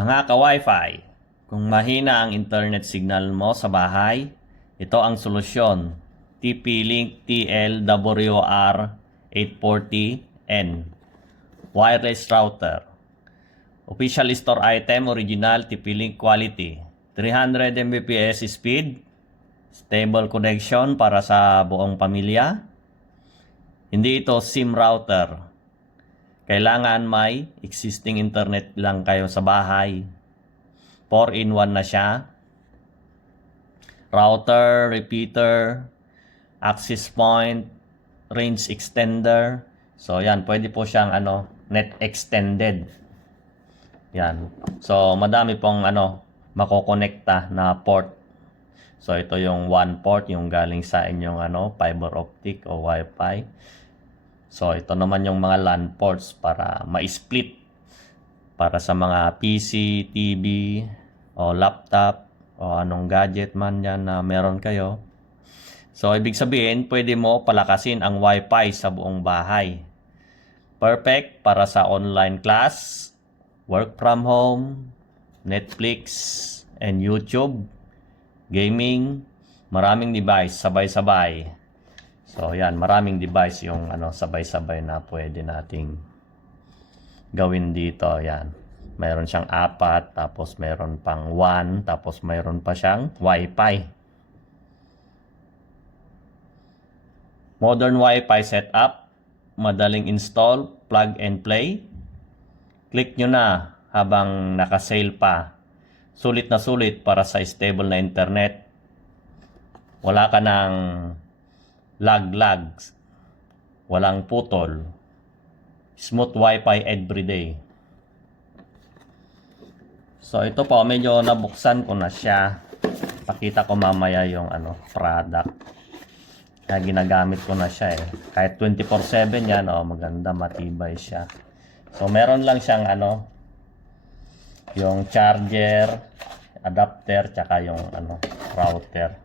Mga ka-Wi-Fi, kung mahina ang internet signal mo sa bahay, ito ang solusyon. TP-Link TLWR840N Wireless Router. Official store item, original TP-Link quality. 300 Mbps speed, stable connection para sa buong pamilya. Hindi ito SIM router. Kailangan may existing internet lang kayo sa bahay. 4-in-1 na siya. Router, repeater, access point, range extender. So yan, pwede po siyang net extended. Yan. So madami pong makokonekta na port. So ito yung one port, yung galing sa inyong fiber optic o Wi-Fi. So ito naman yung mga LAN ports para ma-split para sa mga PC, TV o laptop o anong gadget man yan na meron kayo. So ibig sabihin, pwede mo palakasin ang Wi-Fi sa buong bahay. Perfect para sa online class, work from home, Netflix and YouTube, gaming, maraming device sabay-sabay. So yan, maraming device yung sabay-sabay na pwede nating gawin dito. Yan. Mayroon siyang 4, tapos mayroon pang 1, tapos mayroon pa siyang Wi-Fi. Modern Wi-Fi setup, madaling install, plug and play. Click nyo na habang naka-sale pa. Sulit na sulit para sa stable na internet. Wala ka ng lag-lags. Walang putol. Smooth Wi-Fi everyday. So ito po, medyo nabuksan ko na siya. Pakita ko mamaya yung product. Kaya ginagamit ko na siya eh. Kahit 24/7 yan, maganda, matibay siya. So meron lang siyang yung charger, adapter, tsaka yung router.